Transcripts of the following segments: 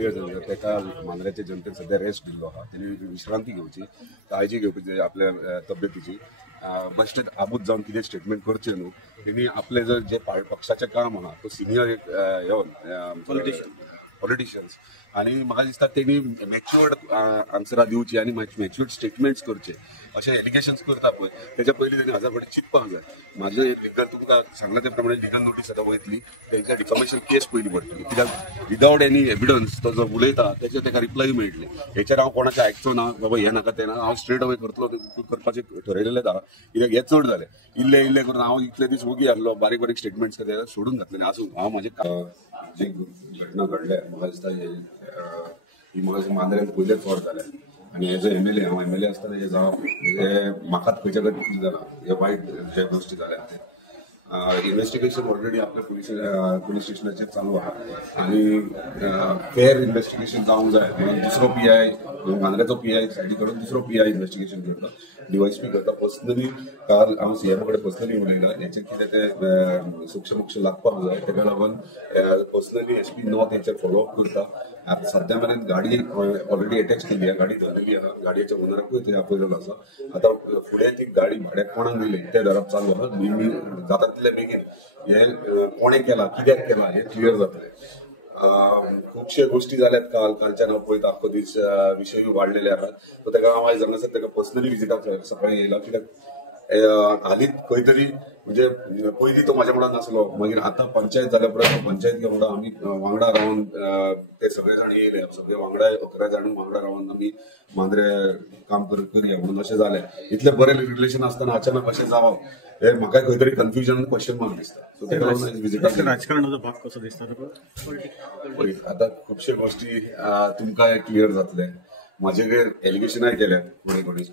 Clear जालें तेका मांद्रेच्या जनतेन सध्या रेस्ट दिल्लो आहा. तेणी विश्रांती घेवची, काळजी घेवची आपल्या तब्येतीची. बेश्टेच आबूज जावन कितें स्टेटमेंट करचें न्हू. तेणी आपले जे पक्षाचें काम आहा तो सिनियर एक पॉलिटिशियन्स आणि म्हाका दिसता तेणी मॅच्युअर्ड आन्सरां दिवची आनी मॅच्युअर्ड स्टेटमेंट्स करचे. अशें एलिगेशन्स करता पळय तेच्या पयलीं तेणी 1000 फावटी चिंतपाक जाय. म्हाजें लिगल तुमकां सांगला त्या प्रमाणे लिगल नोटीस आतां वयतली, तेंच्या डिफॉमेशन केस पयलीं पडटली. कित्याक विदाउट एनी एविडन्स तो जो उलयता तेका रिप्लाय मेळटले. हेचेर हांव कोणाचें आयकचो ना, बाबा हें नाका तें ना, हांव स्ट्रेट अवे करतलो करपाचें ठरयलेलें आहा. कित्याक हें चड जालें. इल्ले करून हांव इतले दीस वोगी आहलो, बारीक बारीक स्टेटमेंट्स करता सोडून घातले. आसूं हांव म्हाजें जी घटना घडल्या म्हाका दिसता ही म्हाका मांद्रेंत पयलेच फावट जाल्या. आनी एज अ MLA हांव MLA आसतना हे जावप हे म्हाकाच खंयच्या कडेन कितें जालां, हे वायट जे गोश्टी जाल्या ते. इन्व्हेस्टिगेशन ऑलरेडी आपल्या पुलीस स्टेशनाचेर चालू आहा आनी फेअर इन्व्हेस्टिगेशन जावंक जाय म्हणून दुसरो PI मांद्रेचो PI सायडी कडून दुसरो PI इन्व्हेस्टिगेशन करता, DYSP करता. पर्सनली काल हांव CM कडेन पर्सनली उलयला हेचेर कितें ते सूक्ष्म लागपाक जाय, तेका लागून पर्सनली SP नॉर्थ हेचेर फॉलोअप करता. सध्या मेरेन गाडी ऑलरेडी अटॅच केली आहे, गाडी धरलेली आहा, गाडयेच्या ओनराकूय थंय आपयलेलो आसा. आतां फुडें ती गाडी भाड्याक कोणाक दिली तें धरप चालू आहा. जाता तितले बेगीन हे कोणें केला, कित्याक केला हे क्लियर जातलें. खुबशे गोष्टी जाल्यात कालच्यान हांव पळयता आख्खो दीस विशय वाडलेले आहात. सो तेका हांव आयज हांगासर तेका पर्सनली विजिटाक सकाळीं येयला. कित्याक हालींच खंय तरी म्हणजे पयलीं तो म्हाज्या वांगडा नासलो, मागीर आतां पंचायत जाल्या उपरांत पंचायती वांगडा आमी वांगडा रावन ते सगळे जाण येयले, सगळे वांगडा 11 जाण वांगडा रावन आमी मांद्रे काम करया म्हणून अशें जालें. इतले बरें रिलेशन आसतना अचानक अशें जावप हे म्हाका खंय तरी कन्फ्युजन क्वेश्चन मार्क दिसता. सो तेका लागून विजिटाक राजकारणाचो भाग कसो दिसता तुका? आतां खुबशे गोश्टी तुमकां क्लियर जातले. म्हाजेर एलिगेशनाय केल्यात कोणी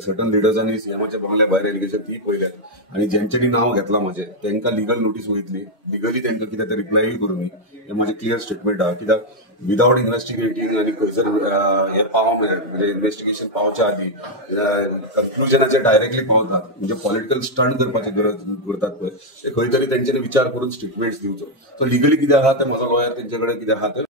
सर्टन लिडर्सांनी CMच्या बंगल्या भायर एलिगेशन ती पळयल्यात आनी जेंच्यांनी नांव घेतलां म्हाजें तेंकां लिगल नोटीस वयतली. लिगली तेंकां कितें ते रिप्लायय करूं हे म्हाजें क्लियर स्टेटमेंट आहा. कित्याक विदाउट इन्व्हेस्टिगेटींग आनी खंयसर हे पावोंक मेळना, म्हणजे इन्व्हेस्टिगेशन पावच्या आदी कन्क्लुजनाचेर डायरेक्टली पावतात. म्हणजे पॉलिटिकल स्टंट करपाची गरज करतात पळय ते खंय तरी तेंच्यांनी विचार करून स्टेटमेंट्स दिवचो. सो लिगली कितें आहा ते म्हजो लॉयर तेंचे कडेन कितें आहा ते